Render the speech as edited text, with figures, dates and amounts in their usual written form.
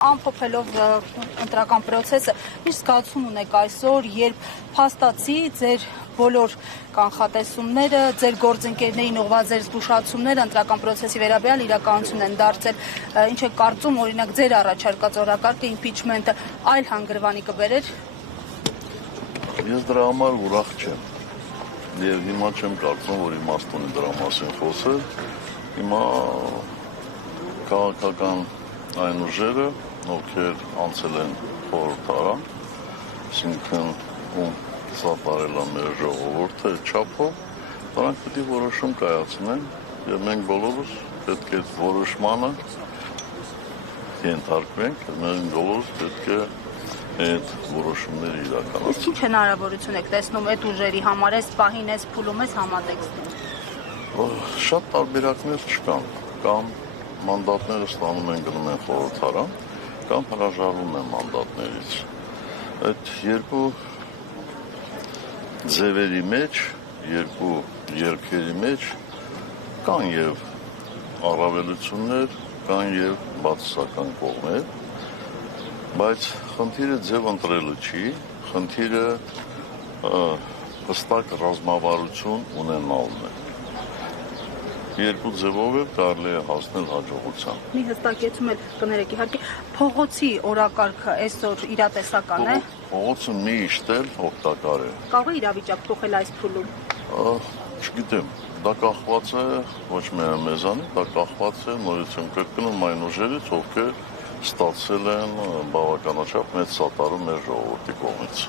Ամփոփելով ընտրական process-ը, ինչ զգացում ունեք այսօր, երբ փաստացի ձեր բոլոր կանխատեսումները, ձեր գործընկերներին ուղղված ձեր զգուշացումները ընտրական process-ի վերաբերյալ իրականություն են դարձել, ինչ եք կարծում, օրինակ ձեր առաջարկած օրակարգը impeachment-ը այլ հանգրվանի կբերեր։ Ես դրա համար ուրախ չեմ եւ հիմա չեմ կարծում, որ իմաստ ունի դրա մասին խոսել։ Հիմա քաղաքական այն ուժերը, ովքեր անցել են խորհրդարան, այսինքն ում սատարել է մեր ժողովուրդը չափով, նրանք պետք է որոշում կայացնեն եւ մենք բոլորս պետք է որոշմանը ենթարկվենք, մենք բոլորս պետք է այդ որոշումները իրականացնենք։ Իսկ ինչ հնարավորություն եք տեսնում այդ ուժերի համար, այս պահին, այս փուլում, այս համատեքստում։ Շատ տարբերակներ չկան, կամ մանդատները ստանում են գնում են խորհրդարան, կամ հրաժարվում են մանդատներից։ Այդ երկու ձևերի մեջ, երկու երկերի մեջ կան եւ առավելություններ, կան եւ բացասական կողմեր, բայց խնդիրը ձև ընտրելը չի, խնդիրը հստակ ռազմավարություն ունենալն է։ Երկու ձևով է կարելի է հասնել հաջողության։ Մի հստակեցում էլ կներեք, իհարկե փողոցի օրակարգը այսօր իրատեսական է։ Փողոցը միշտ էլ օգտակար է։ Կարող է իրավիճակ փոխել այս փուլում։ Չգիտեմ, դա կախված է ոչ միայն մեզանից, դա կախված է նորից եմ կրկնում այն ուժերից, ովքեր ստացել են բավականաչափ մեծ սատարում մեր ժողովրդի կողմից։